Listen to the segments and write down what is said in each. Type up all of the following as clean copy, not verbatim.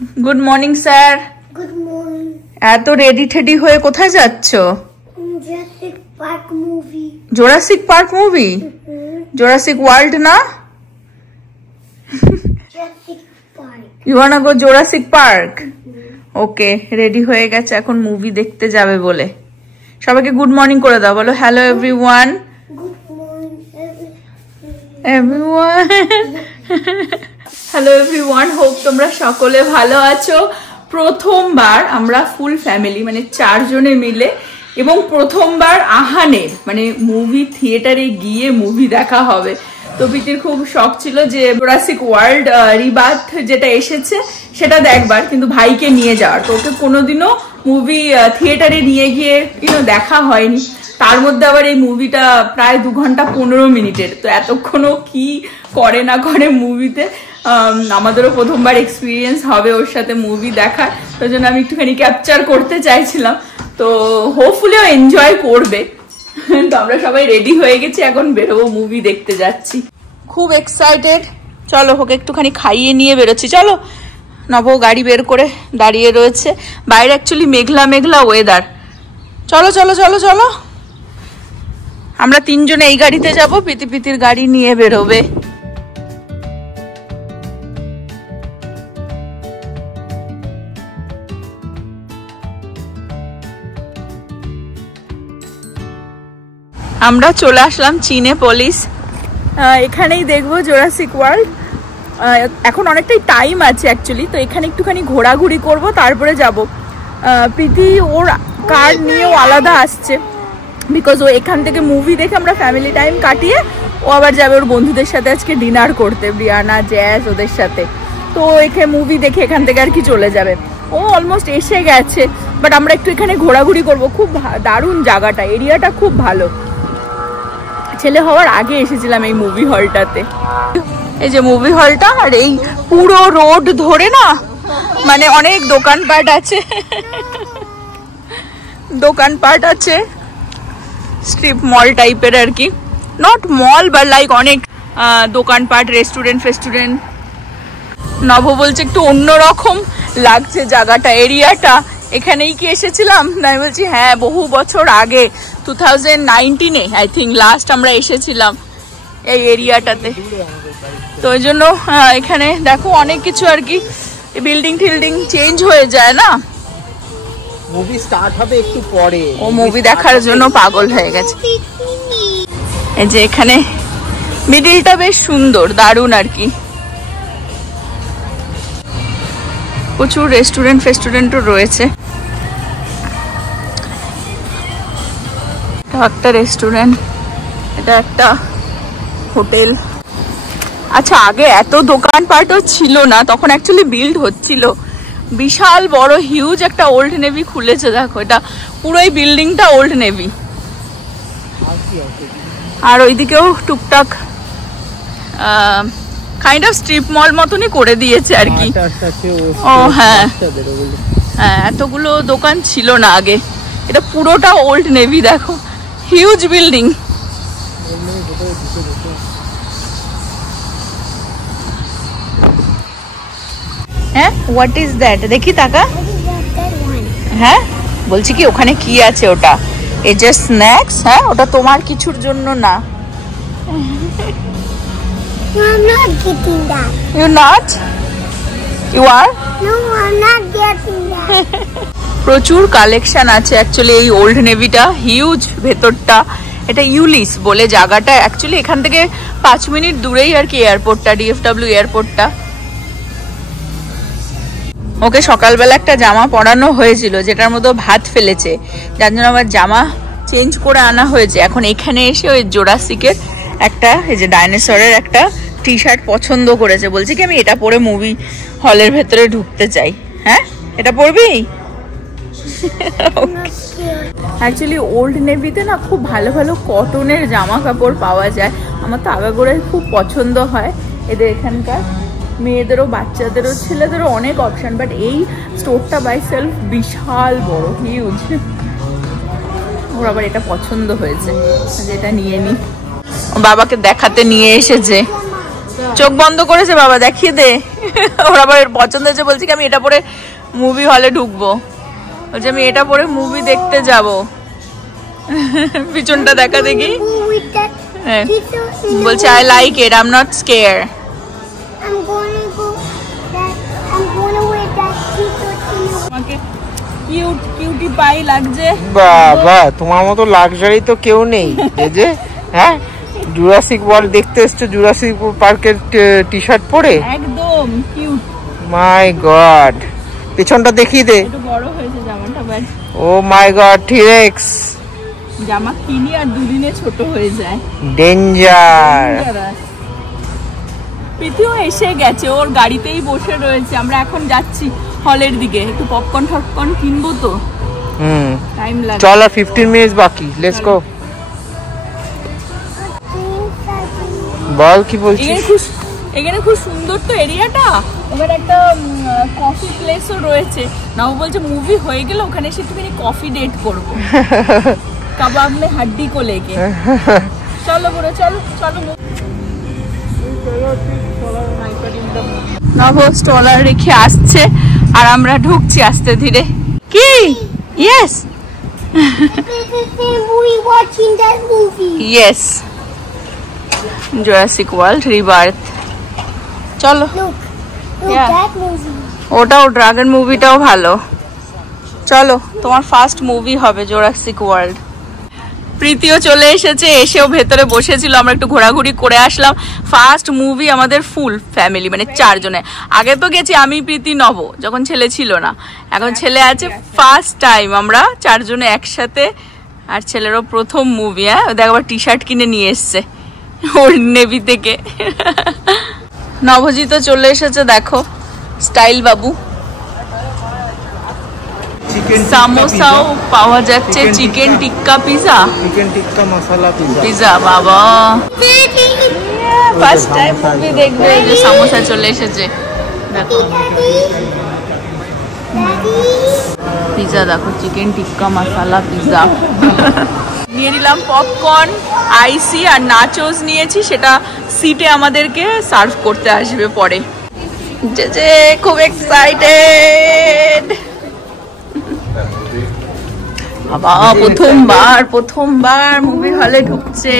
Good morning sir. Good morning. এত ready ঠেডি হয়ে কোথায় যাচ্ছ? Jurassic Park movie. Jurassic Park movie? Jurassic World না? Jurassic Park. You wanna go Jurassic Park? Okay, ready হয়ে গেছে, এখন মুভি দেখতে যাবে বলে। সবাইকে গুড মর্নিং করে দাও, বলো hello everyone. Good morning everyone. Hello everyone, hope তোমরা সকলে ভালো আছো। প্রথমবার আমরা ফুল ফ্যামিলি মানে 4 জনে মিলে এবং প্রথমবার আহানের মানে মুভি থিয়েটারে গিয়ে মুভি দেখা হবে। তো প্রীতির খুব শখ ছিল যে জুরাসিক ওয়ার্ল্ড রিবার্থ যেটা এসেছে সেটা দেখবার, কিন্তু ভাইকে নিয়ে যাওয়ার। তো ওকে কোনোদিনও মুভি থিয়েটারে নিয়ে গিয়ে দেখা হয়নি। তার মধ্যে আবার এই মুভিটা প্রায় 2 ঘন্টা 15 মিনিটের। তো এতক্ষণও কি করে না করে মুভিতে, আমাদেরও প্রথমবার এক্সপিরিয়েন্স হবে ওর সাথে মুভি দেখার। তো জন্য আমি একটুখানি ক্যাপচার করতে চাইছিলাম। তো হোপফুলি ও এনজয় করবে। তো আমরা সবাই রেডি হয়ে গেছি, এখন বেরোবো, মুভি দেখতে যাচ্ছি। খুব এক্সাইটেড। চলো ওকে একটুখানি খাইয়ে নিয়ে বেরোচ্ছি। চলো। নব গাড়ি বের করে দাঁড়িয়ে রয়েছে। বাইরে অ্যাকচুয়ালি মেঘলা মেঘলা ওয়েদার। চলো চলো চলো চলো। আমরা 3 জনে এই গাড়িতে যাবো, প্রীতির গাড়ি নিয়ে বেরোবে। আমরা চলে আসলাম চিনেপলিস। এখানেই দেখবো জুরাসিক ওয়ার্ল্ড। এখন অনেকটাই টাইম আছে অ্যাকচুয়ালি, তো এখানে একটুখানি ঘোরাঘুরি করব, তারপরে যাব। প্রীতি ওর কার নিয়েও আলাদা আসছে, বিকজ ও এখান থেকে মুভি দেখে আমরা ফ্যামিলি টাইম কাটিয়ে ও আবার যাবে ওর বন্ধুদের সাথে আজকে ডিনার করতে, ব্রিয়ানা, জ্যাজ ওদের সাথে। তো এখানে মুভি দেখে এখান থেকে আর কি চলে যাবে। ও অলমোস্ট এসে গেছে, বাট আমরা একটু এখানে ঘোরাঘুরি করব। খুব দারুণ জায়গাটা, এরিয়াটা খুব ভালো। ছেলে হওয়ার আগে এসেছিলাম এই মুভি হলটাতে। এই যে মুভি হলটা, আর এই পুরো রোড ধরে না মানে অনেক দোকানপাট আছে। দোকানপাট আছে, স্ট্রিপ মল টাইপের আর কি। নট মল বাট লাইক অনেক দোকানপাট, রেস্টুরেন্ট ফেস্টুরেন্ট। নব বলছে একটু অন্যরকম লাগছে জায়গাটা, এরিয়াটা। এখানেই কি এসেছিলাম? আমি বলছি হ্যাঁ, বহু বছর আগে 2019-এ আই থিঙ্ক লাস্ট আমরা এসেছিলাম এই এরিয়াটাতে। তো ওই জন্য এখানে দেখো অনেক কিছু আর কি, বিল্ডিং টিল্ডিং চেঞ্জ হয়ে যায় না। মুভি স্টার্ট হবে একটু পরে, ও মুভি দেখার জন্য পাগল হয়ে গেছে। এই যে এখানে মিডিলটা বেশ সুন্দর, দারুণ আর কি। প্রচুর রেস্টুরেন্ট ফেস্টুরেন্টও রয়েছে। একটা রেস্টুরেন্ট, এটা একটা হোটেল। আচ্ছা, আগে এত দোকানপাটও ছিল না, তখন অ্যাকচুয়ালি বিল্ড হচ্ছিল। বিশাল বড় হিউজ একটা ওল্ড নেভি খুলেছে, দেখো এটা পুরোই বিল্ডিংটা ওল্ড নেভি। আর ওইদিকেও টুকটাক কাইন্ড অফ স্ট্রিপ মল মতনই করে দিয়েছে আর কি। ও হ্যাঁ হ্যাঁ, এতগুলো দোকান ছিল না আগে। এটা পুরোটা ওল্ড নেভি, দেখো হিউজ বিল্ডিং। হ্যাঁ, হোয়াট ইজ দ্যাট? দেখি তাকা। হ্যাঁ, বলছি কি ওখানে কি আছে ওটা? এই যে স্ন্যাক্স। হ্যাঁ, ওটা তোমার কিছুর জন্য না। I'm not getting that. You not? You are? No, I'm not getting that. প্রচুর কালেকশন আছে অ্যাকচুয়ালি এই ওল্ড নেভিটা, হিউজ ভেতরটা। এটা ইউলিস বলে জায়গাটা, অ্যাকচুয়ালি এখান থেকে 5 মিনিট দূরেই আর কি এয়ারপোর্টটা, ডিএফডব্লিউ এয়ারপোর্টটা। ওকে সকালবেলা একটা জামা পরানো হয়েছিল যেটার মধ্যে ভাত ফেলেছে, যার জন্য আবার জামা চেঞ্জ করে আনা হয়েছে। এখন এখানে এসে ওই জুরাসিকের একটা, এই যে ডাইনোসরের একটা টি শার্ট পছন্দ করেছে। বলছে কি আমি এটা পরে মুভি হলের ভেতরে ঢুকতে চাই। হ্যাঁ, এটা পরবি? অ্যাকচুয়ালি ওল্ড নেভিতে না খুব ভালো ভালো কটনের জামা কাপড় পাওয়া যায়। আমার তো আগাগোড়াই খুব পছন্দ হয় এদের এখানকার। মেয়েদেরও, বাচ্চাদেরও, ছেলেদেরও অনেক অপশন। বাট এই স্টোরটা বাই সেলফ বিশাল বড়, হিউজ। ওর আবার এটা পছন্দ হয়েছে, যেটা নিয়ে নি। বাবাকে দেখাতে নিয়ে এসেছে। চোখ বন্ধ করেছে বাবা, দেখিয়ে দে। ওর আবার পছন্দ হয়েছে, বলছি কি আমি এটা পরে মুভি হলে ঢুকবো, বলছি আমি এটা পরে মুভি দেখতে যাব। পিছনটা দেখা দেখি, হ্যাঁ বলছে I like it, I am not scare. আমাকে কিউট কিউটি পাই লাগছে। বাবা তোমার মতো লাক্সারি তো কেউ নেই। এই যে হ্যাঁ জুরাসিক ওয়ার্ল্ড দেখতে এসছো, জুরাসিক পার্কের টি শার্ট পরে একদম কিউট। মাই গড, পেছনটা দেখিয়ে দে। একটু বড় হয়েছে জামাটা, but oh my God, T-rex জামা কিনি আর দুদিনে ছোট হয়ে যায়, ডেঞ্জার। প্রীতিও এসে গেছে, ওর গাড়িতেই বসে রয়েছে। আমরা এখন যাচ্ছি হলের দিকে, একটু পপকর্ন টপকর্ন কিনবো তো, টাইম লাগবে। চল আর 15 মিনিট বাকি, লেটস গো। বল কি বলছিস? এখানে খুব সুন্দর তো এরিয়াটা। ওখানে একটা কফি প্লেসও রয়েছে, নাও বলছে মুভি হয়ে গেলে ওখানে এসে একটুখানি কফি ডেট করবো। কাবাব মে হাড্ডি কো লেকে। চলো বড়, চলো চলো। নব স্টলার রেখে আসছে আর আমরা ঢুকছি আস্তে ধীরে। কি? Yes watching that movie. Yes, Jurassic world rebirth. চলো, Look, Yeah. that movie. ওটাও ড্রাগন মুভিটাও ভালো। চলো, তোমার ফার্স্ট মুভি হবে জুরাসিক ওয়ার্ল্ড। প্রীতিও চলে এসেছে, এসেও ভেতরে বসেছিল, আমরা একটু ঘোরাঘুরি করে আসলাম। ফার্স্ট মুভি আমাদের ফুল ফ্যামিলি, মানে 4 জনে। আগে তো গেছি আমি, প্রীতি, নব, যখন ছেলে ছিল না। এখন ছেলে আছে, ফার্স্ট টাইম আমরা 4 জনে একসাথে। আর ছেলেরও প্রথম মুভি। হ্যাঁ দেখ, আবার টি শার্ট কিনে নিয়ে এসছে ওর নেভি থেকে। নবজিৎ চলে এসেছে, দেখো স্টাইল বাবু। সামোসাও পাওয়া যাচ্ছে, চিকেন টিক্কা পিজা, চিকেন টিক্কা মশলা পিজা। বাবা ফার্স্ট টাইম মুভি দেখবে, এই যে সামোসা চলে এসেছে, দেখো পিজা, দেখো চিকেন টিক্কা মশলা পিজা। নিয়ে নিলাম পপকর্ন, আইসি আর নাচোস নিয়েছি, সেটা সিটে আমাদেরকে সার্ভ করতে আসবে পরে। যে খুব এক্সাইটেড। বাবা প্রথমবার মুভি হলে ঢুকছে।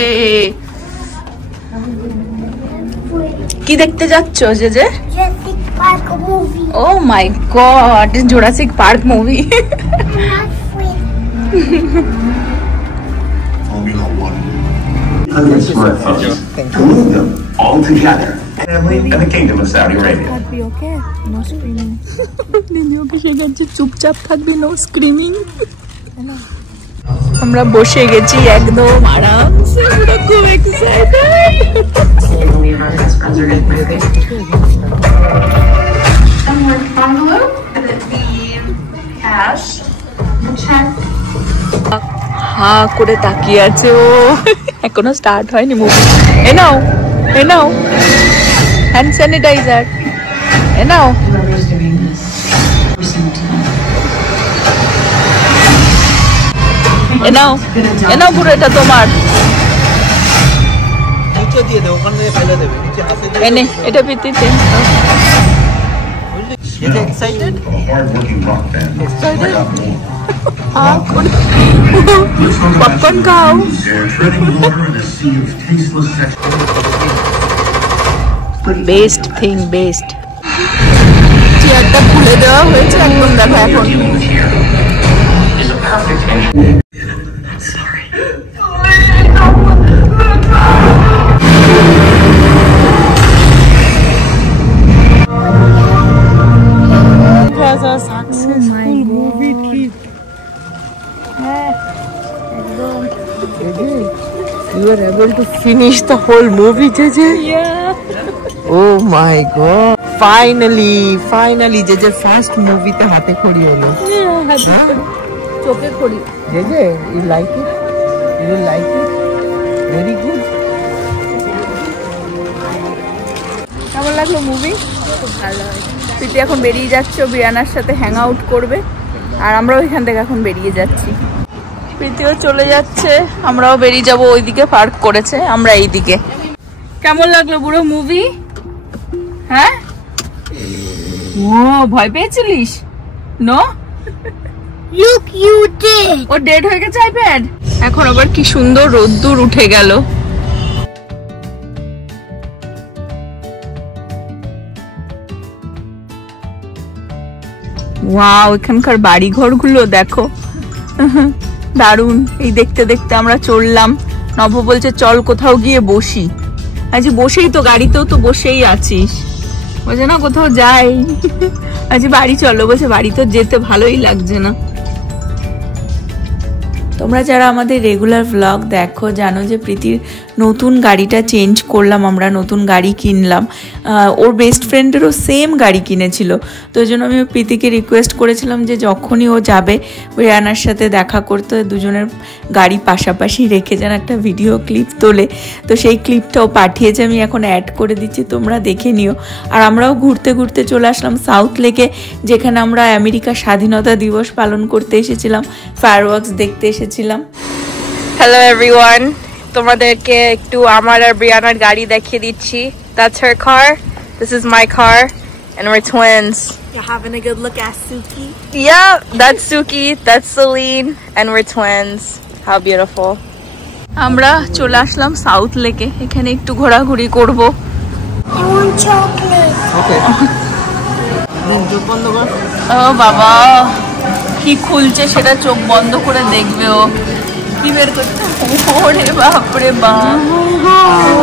কি দেখতে যাচ্ছ? যে Jurassic Park movie. Oh my God, Jurassic Park movie. Not free. Formula One. 100 smartphones to move them all together. Family and the Kingdom of Saudi Arabia. চুপচাপ থাকবি, নো স্ক্রিমিং। আমরা বসে গেছি একদম আরামসে, পুরো খুব এক্সাইটেড। হা করে তাকিয়ে আছে ও, এখনো স্টার্ট হয়নি মুভি। এ নাও হ্যান্ড স্যানিটাইজার, এ নাও। এনাও পুরো, এটা তোমার। নিচে দিয়ে দে, ওখানে ফেলে দেবে, নিচে হাতে দিয়ে। এনে এটা পিতিতে। এটা excited, A hard-working rock band. Excited? Popcorn খাও। Treading water in a sea of tasteless sex. Best thing, best. চেয়ারটা খুলে দেওয়া হয়েছে একদম, দেখো এখন। Is a perfect entry. Was a successful movie trip. You were able to finish the whole movie, Jeje? Yeah. Oh my god. Finally, Jeje first movie te hate khori holo. চোখে করি। Jeje, you like it? You like it? Very good. কেমন লাগলো movie? খুব ভালো হয়েছে। প্রীতি এখন বেরিয়ে যাচ্ছে, বিয়ানার সাথে হ্যাং আউট করবে, আর আমরাও এখান থেকে এখন বেরিয়ে যাচ্ছি। প্রীতিও চলে যাচ্ছে, আমরাও বেরিয়ে যাব। ওইদিকে পার্ক করেছে, আমরা এইদিকে। কেমন লাগলো বুড়ো মুভি? হ্যাঁ, ও ভয় পেয়েছিলিস? No, Look, you did. ও ডেড হয়ে গেছে আইপ্যাড। এখন আবার কি সুন্দর রোদ্দুর উঠে গেল। ওয়াও, এখানকার বাড়ি ঘরগুলো দেখো, দারুন। এই দেখতে দেখতে আমরা চললাম। নব বলছে চল কোথাও গিয়ে বসি। আজ বসেই তো, গাড়িতেও তো বসেই আছিস, বলছে না কোথাও যাই। আজ বাড়ি চলো, বলছে বাড়ি তো যেতে ভালোই লাগছে না। তোমরা যারা আমাদের রেগুলার ভ্লগ দেখো জানো যে প্রীতির নতুন গাড়িটা চেঞ্জ করলাম, আমরা নতুন গাড়ি কিনলাম। ওর বেস্ট ফ্রেন্ডেরও সেম গাড়ি কিনেছিল, তো ওই জন্য আমি প্রীতিকে রিকোয়েস্ট করেছিলাম যে যখনই ও যাবে রিয়ানার সাথে দেখা করতে, দুজনের গাড়ি পাশাপাশি রেখে যেন একটা ভিডিও ক্লিপ তোলে। তো সেই ক্লিপটাও পাঠিয়েছে, আমি এখন অ্যাড করে দিচ্ছি, তোমরা দেখে নিও। আর আমরাও ঘুরতে ঘুরতে চলে আসলাম সাউথ লেকে, যেখানে আমরা আমেরিকা স্বাধীনতা দিবস পালন করতে এসেছিলাম, ফায়ারওয়ার্কস দেখতে এসেছিলাম। হ্যালো এভরিওয়ান, তোমাদেরকে একটু আমার আর ব্রিয়ানার গাড়ি দেখিয়ে দিচ্ছি। That's her car, this is my car, and we're twins. You're having a good look at Suki. Yeah, that's Suki, that's Celine, and we're twins. How beautiful. আমরা চলে আসলাম সাউথ লেকে, এখানে একটু ঘোরাঘুরি করব। I want chocolate. ওকে চোখ বন্ধ কর। ও বাবা, কি খুলছে সেটা চোখ বন্ধ করে দেখবে ও। কি বের করছে? ওরে বাপরে বাপ,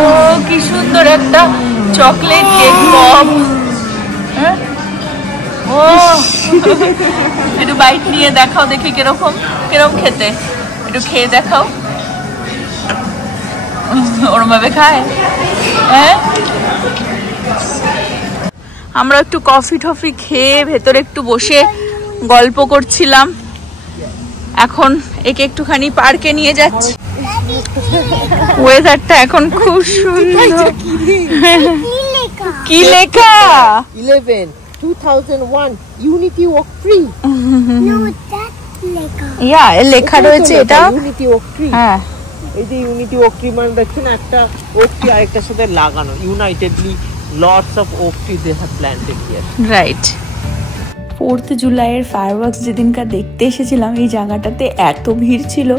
ও কি সুন্দর একটা চকলেট কেক পপ। ও একটু বাইট নিয়ে দেখাও দেখি কিরকম কিরকম খেতে, একটু খেয়ে দেখাও। ওরম ভাবে খায়? হ্যাঁ, আমরা একটু কফি টফি খেয়ে ভেতরে একটু বসে গল্প করছিলাম। এখন একে একটুখানি পার্কে নিয়ে যাচ্ছি। ওয়েদারটা এখন খুব সুন্দর। কি লেখা? 11 2001 unity walk free. No, that's Lego. ইয়া লেখা রয়েছে এটা। ইউনিটি ওয়াক ফ্রি, হ্যাঁ, এই যে ইউনিটি ওয়াক ট্রি মানে দেখছেন একটা ওক ট্রি আরেকটার সাথে লাগানো, unitedly lots of oak tree they have planted here. Right. 4th জুলাইয়ের ফায়ারওয়ার্কস যেদিনকার দেখতে এসেছিলাম, এই জায়গাটাতে এত ভিড় ছিল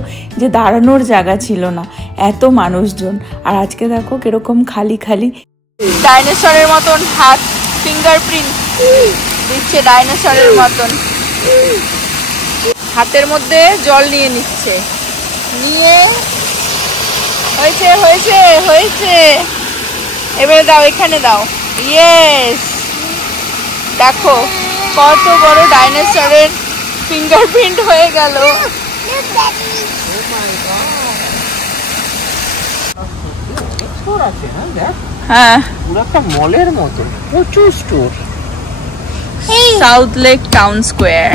যে দাঁড়ানোর জায়গা ছিল না, এত মানুষজন। আর আজকে দেখো কিরকম খালি খালি। ডাইনোসরের মতন হাত, ফিঙ্গারপ্রিন্ট দিচ্ছে ডাইনোসরের মতন। হাতের মধ্যে জল নিয়ে নিচ্ছে, নিয়ে হয়েছে হয়েছে হয়েছে, এবারে দাও, এখানে দাও। ইয়েস, দেখো কত বড় ডাইনোসরের ফিঙ্গারপ্রিন্ট হয়ে গেল। স্টোর আছে না, দেখ হ্যাঁ, পুরো একটা মলের মতো, প্রচুর store. South lake town square,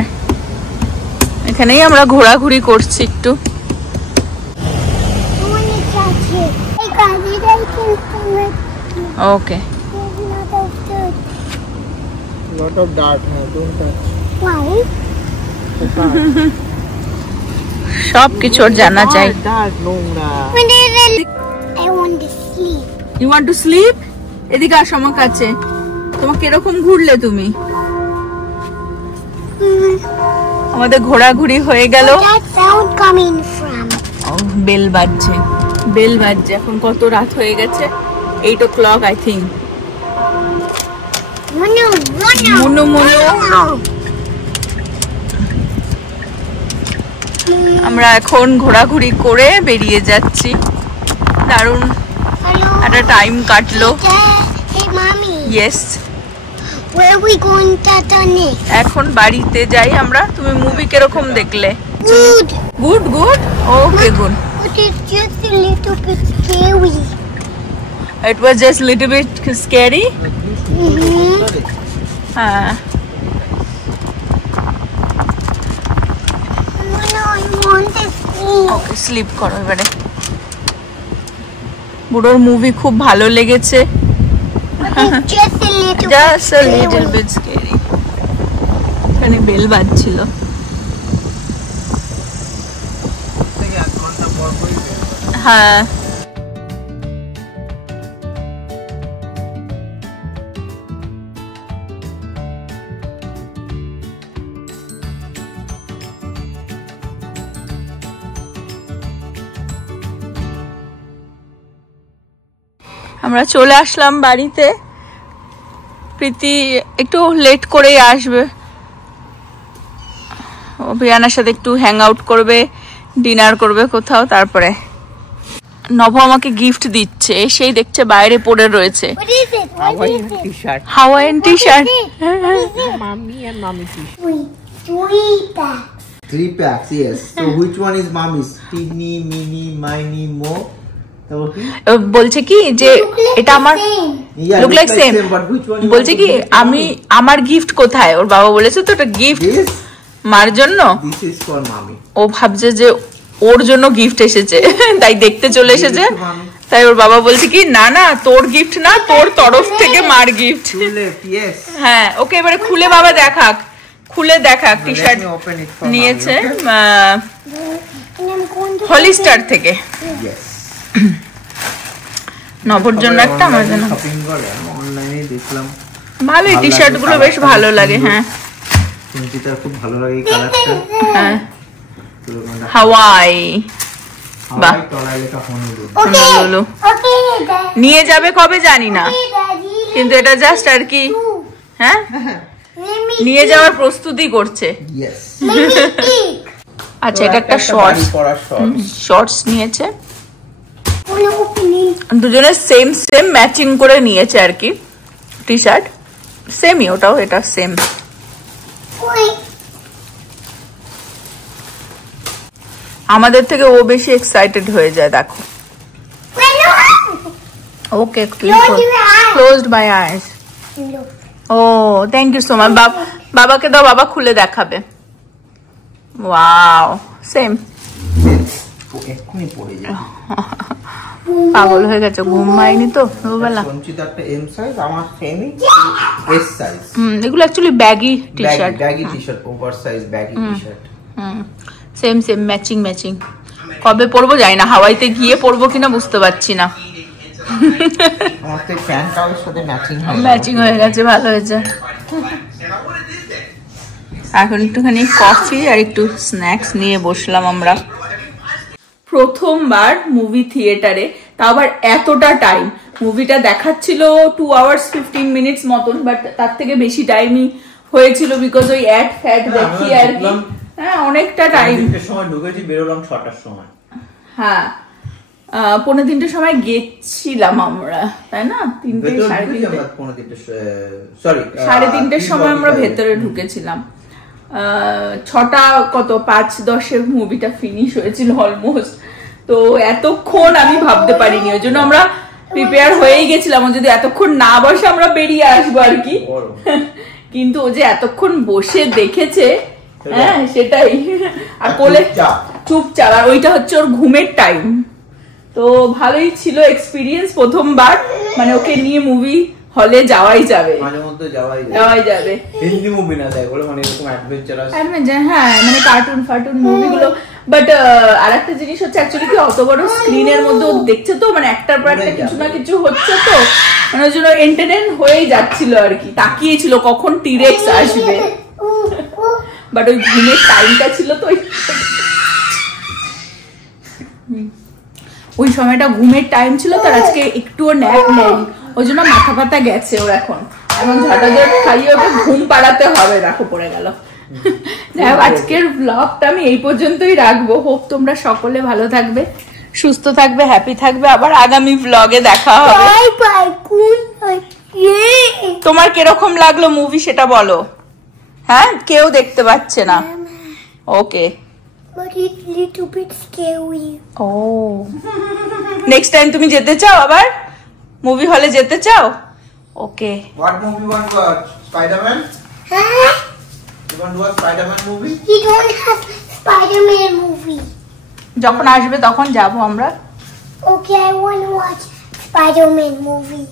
এখানেই আমরা ঘোরাঘুরি করছি একটু। I want to touch it. Hey, guys, you guys can come with me. Okay, There's not of dirt. Lot of dirt, হ্যাঁ ডোন্ট টাচ। Why? সব কিছুর জানা চাই। ডার্ট নোংরা। When they really... I want to sleep. You want to sleep? এদিকে আসো আমার কাছে। তোমাকে এরকম ঘুরলে তুমি? আমাদের ঘোরাঘুরি হয়ে গেল। Where's that sound coming from? Bell বাজছে, বেল বাজছে। এখন কত রাত হয়ে গেছে? 8 o'clock I think. Mono, mono. Munu Munu, আমরা এখন ঘোরাঘুরি করে বেরিয়ে যাচ্ছি। দারুণ Hello. একটা টাইম কাটলো। Dad. Hey, Mommy. Yes, Where are we going to next? এখন বাড়িতে যাই আমরা। তুমি মুভি কিরকম দেখলে? Good. Good good, okay good. But it's just a little bit scary. It was just little bit scary. Mm-hmm. হ্যাঁ, No, I want to sleep. Okay sleep করো এবারে। বুড়োর মুভি খুব ভালো লেগেছে। It's just a little Just a bit little scary. bit scary. এখানে bell বাজছিল। হ্যাঁ, আমরা চলে আসলাম বাড়িতে। প্রীতি একটু লেট করেই আসবে, ও বিয়ানার সাথে একটু হ্যাং আউট করবে, ডিনার করবে কোথাও, তারপরে নভ আমাকে গিফট দিচ্ছে, সেই দেখছে বাইরে পড়ে রয়েছে What is it? What is it? T shirt Hawaiian T shirt. মামি আর মামি T shirt Three packs. 3 packs, yes. So which one is mommy's? Teeny, mini, mini, mo? বলছে কি যে এটা আমার Yeah, look like same, but which one? you বলছে want কি to give to আমি mommy? আমার গিফট কোথায়, ওর বাবা বলেছে তো এটা গিফট This? মার জন্য, This is for mommy. ও ভাবছে যে ওর জন্য গিফট এসেছে, তাই দেখতে চলে এসেছে। Give it to mommy. তাই ওর বাবা বলছে কি না না তোর গিফট না, তোর তরফ থেকে মার গিফট। Two left, yes. হ্যাঁ ওকে এবারে খুলে বাবা দেখাক, খুলে দেখাক টি Let shirt me open it for নিয়েছে mommy, okay? And I'm going to হলিস্টার থেকে, Yes. নবর জন্য একটা, আমার জন্য শপিং করে অনলাইনে দেখলাম, ভালো এই টি শার্ট গুলো বেশ ভালো লাগে। হ্যাঁ কুঞ্চিতার খুব ভালো লাগে এই কালারটা। হ্যাঁ তো আমরা হাওয়াই বাহ। হাওয়াই তলায় লেখা হনুলু। হনুলুলু। Okay, Dad. নিয়ে যাবে কবে জানি না, Okay, Daddy. কিন্তু এটা জাস্ট আর কি হ্যাঁ Let me নিয়ে যাওয়ার প্রস্তুতি করছে। Yes. peek. আচ্ছা এটা একটা শর্টস, পড়ার শর্ট। শর্টস নিয়েছে, I want to open it. দুজনে সেম সেম ম্যাচিং করে নিয়েছে আর কি টি শার্ট, সেমই ওটাও এটা সেম। Wait. আমাদের থেকে ও বেশি এক্সাইটেড হয়ে যায় দেখো। Wait, no. Okay Close your eyes. Closed my eyes. Look. Oh thank you so much. বাবাকে দাও, বাবা খুলে দেখাবে। ওয়াও সেম, এক্ষুনি পড়ে যায়। পাগল হয়ে গেছে, ঘুম পাইনি তো দুবেলা। কুঞ্চিতারটা এম সাইজ, আমার সেমই এস সাইজ। এগুলো actually baggy T shirt, baggy T shirt, over size baggy T shirt. Same same matching matching. কবে পরবো জানি না, হাওয়াইতে গিয়ে পরবো কিনা বুঝতে পারছি না। আমার তো প্যান্টটাও এর সাথে ম্যাচিং হয়। ম্যাচিং হয়ে গেছে, ভালো হয়েছে। এখন একটুখানি কফি আর একটু স্ন্যাক্স নিয়ে বসলাম আমরা। প্রথমবার মুভি থিয়েটারে, তা আবার এতটা টাইম। মুভিটা দেখাচ্ছিল 2 hours 15 minutes মতন, বাট তার থেকে বেশি টাইমই হয়েছিল বিকজ ওই অ্যাড ফ্যাড দেখি আর কি। হ্যাঁ অনেকটা টাইম। 3টার সময় ঢুকেছি, বেরোলাম 6টার সময়। হ্যাঁ 3:45 সময় গেছিলাম আমরা, তাই না? 3টে 3:30 3:30 সময় আমরা ভেতরে ঢুকেছিলাম। 6টা কত 5:10 মুভিটা ফিনিশ হয়েছিল অলমোস্ট। তো এতক্ষণ আমি ভাবতে পারিনি, ওই জন্য আমরা প্রিপেয়ার হয়েই গেছিলাম যদি এতক্ষণ না বসে আমরা বেরিয়ে আসবো আর কি। কিন্তু ও যে এতক্ষণ বসে দেখেছে, হ্যাঁ সেটাই। আর কোলে চুপচাপ, আর ওইটা হচ্ছে ওর ঘুমের টাইম। তো ভালোই ছিল এক্সপিরিয়েন্স, প্রথমবার মানে ওকে নিয়ে মুভি হলে যাওয়াই যাবে, মাঝে মধ্যে যাওয়াই যাবে। হিন্দি মুভি না দেয় বলে, মানে এরকম অ্যাডভেঞ্চারাস, হ্যাঁ মানে কার্টুন ফার্টুন মুভিগুলো। বাট আরেকটা জিনিস হচ্ছে অ্যাকচুয়ালি কি অত বড় স্ক্রিনের মধ্যে ও দেখছে তো, মানে একটার পর একটা কিছু না কিছু হচ্ছে তো, মানে ওই জন্য এন্টারটেইন হয়েই যাচ্ছিল আর কি। তাকিয়েছিল কখন টিরেক্স আসবে, বাট ওই ঘুমের টাইমটা ছিল তো, ওই সময়টা ঘুমের টাইম ছিল তার, আজকে একটুও ন্যাপ নেই, ওই জন্য মাথা পাতা গেছে ওর এখন ঝটাঝট খাইয়ে ওকে ঘুম পাড়াতে হবে। দেখো পড়ে গেল। যাই হোক আজকের ব্লগটা আমি এই পর্যন্তই রাখবো। হোপ তোমরা সকলে ভালো থাকবে, সুস্থ থাকবে, হ্যাপি থাকবে। আবার আগামী ব্লগে দেখা হবে। Bye bye. Good. Yay. তোমার কিরকম লাগলো মুভি সেটা বলো। হ্যাঁ কেউ দেখতে পাচ্ছে না। Okay But it's a little bit scary. Oh next time তুমি যেতে চাও, আবার মুভি হলে যেতে চাও? ওকে What movie you want to watch? Spider-Man? Huh? You want to watch Spider-Man movie? We don't have Spider-Man movie. যখন আসবে তখন যাবো আমরা। Okay, I want to watch Spider-Man movie.